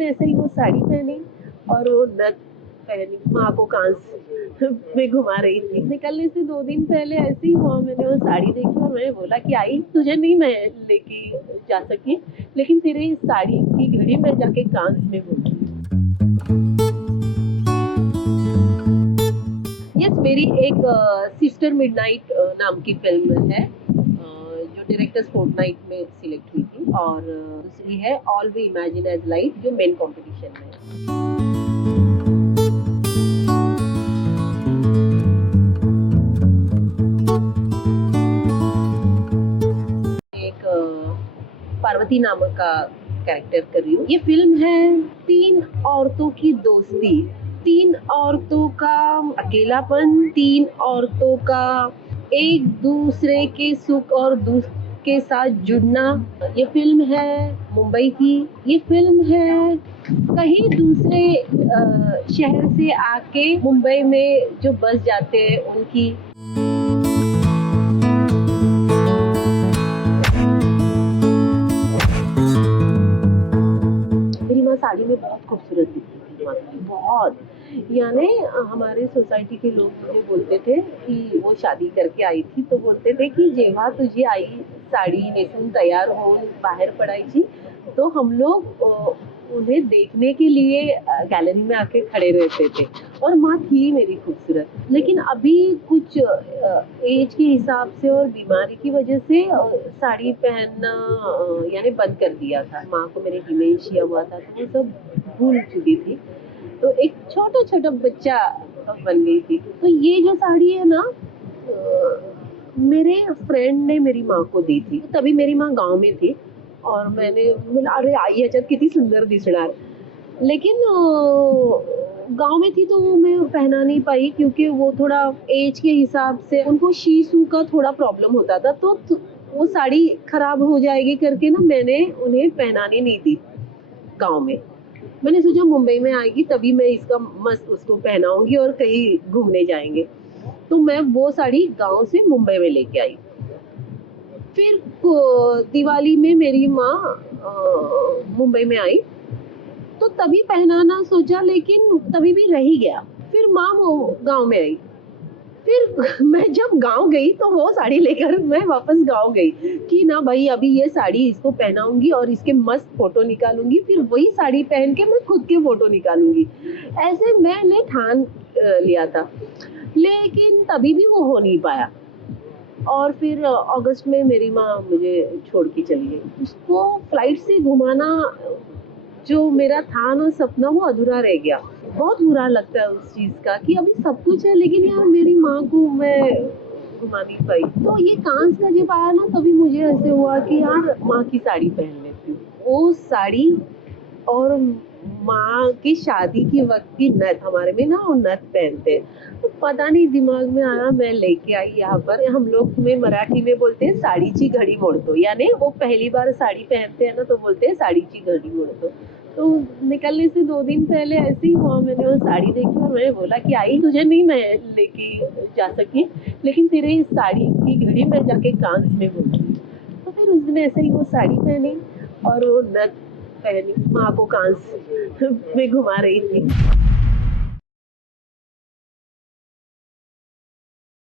दिन ऐसे ही वो साड़ी पहनी और वो नथ पहनी, माँ को कांस में घुमा रही थी। निकलने से 2 दिन पहले ऐसे ही हुआ, मैंने वो साड़ी देखी और मैंने बोला कि आई तुझे नहीं मैं लेके जा सकी, लेकिन तेरे इस साड़ी की घड़ी मैं जाके कांस में घूमी। यस, मेरी एक सिस्टर मिडनाइट नाम की फिल्म है जो डायरेक्टर्स फोर्टनाइट में सिलेक्ट हुई थी, और दूसरी है all we imagine as light जो मेन कंपटीशन में है। एक पार्वती नामक का कैरेक्टर कर रही हूँ। ये फिल्म है 3 औरतों की दोस्ती, 3 औरतों का अकेलापन, 3 औरतों का एक दूसरे के सुख और दुख के साथ जुड़ना। ये फिल्म है मुंबई की, ये फिल्म है कहीं दूसरे शहर से आके मुंबई में जो बस जाते हैं उनकी। मेरी माँ साड़ी में बहुत खूबसूरत दिखती थी, बहुत। यानी हमारे सोसाइटी के लोग मुझे बोलते थे कि वो शादी करके आई थी, तो बोलते थे की जेव्हा तुझी आई साडी नेसून तयार होऊन बाहेर पडायची, तो हम लोग उन्हें देखने के लिए गैलरी में आके खड़े रहते थे। और माँ थी मेरी खूबसूरत, लेकिन अभी कुछ एज के हिसाब से और बीमारी की वजह से साड़ी पहनना यानी बंद कर दिया था। माँ को मेरे डिमेंशिया हुआ था, तो वो सब भूल चुकी थी, तो एक छोटा छोटा बच्चा बन गई थी। तो ये जो साड़ी है ना, मेरे फ्रेंड ने मेरी माँ को दी थी। तभी मेरी माँ गांव में थी और मैंने बोला अरे आई ह्याच्यात किती सुंदर दिसणार, लेकिन गांव में थी तो मैं पहना नहीं पाई क्योंकि वो थोड़ा एज के हिसाब से उनको शीशू का थोड़ा प्रॉब्लम होता था, तो वो साड़ी खराब हो जाएगी करके ना मैंने उन्हें पहनाने नहीं दी गांव में। मैंने सोचा मुंबई में आएगी तभी मैं इसका मस्त उसको पहनाऊंगी और कहीं घूमने जाएंगे, तो मैं वो साड़ी गांव से मुंबई में लेके आई। फिर दिवाली में मेरी माँ मुंबई में आई तो तभी पहनाना सोचा, लेकिन तभी भी रह ही गया। फिर माँ गांव में आई, फिर मैं जब गांव गई तो वो साड़ी लेकर मैं वापस गांव गई कि ना भाई अभी ये साड़ी इसको पहनाऊंगी और इसके मस्त फोटो निकालूंगी, फिर वही साड़ी पहन के मैं खुद के फोटो निकालूंगी। ऐसे मैंने ठान लिया था, लेकिन तभी भी वो हो नहीं पाया। और फिर अगस्त में मेरी माँ मुझे छोड़ के चली गई। उसको फ्लाइट से घुमाना जो मेरा था ना सपना, वो अधूरा रह गया। बहुत बुरा लगता है उस चीज का कि अभी सब कुछ है लेकिन यार मेरी माँ को मैं घुमा नहीं पाई। तो ये कांस का जब आया ना तभी मुझे ऐसे हुआ कि यार माँ की साड़ी पहन लेती हूँ। वो साड़ी और माँ की शादी की वक्त की नथ, हमारे में ना वो नथ पहनते हैं, तो पता नहीं दिमाग में आया मैं लेके आई यहाँ पर। हम लोग में मराठी में बोलते हैं साड़ीची घडी मोडतो, यानी वो पहली बार साड़ी पहनते हैं ना तो बोलते हैं साड़ीची घडी मोडतो। तो निकलने से 2 दिन पहले ऐसे ही हुआ, मैंने वो साड़ी देखी और मैंने बोला कि आई तुझे नहीं मैं लेके जा सकी, लेकिन तेरे इस साड़ी की घड़ी मैं जाके कांस में घूमी। तो फिर उस दिन ऐसे ही वो साड़ी पहनी और वो नथ पहनी, माँ को कांस में घुमा रही थी।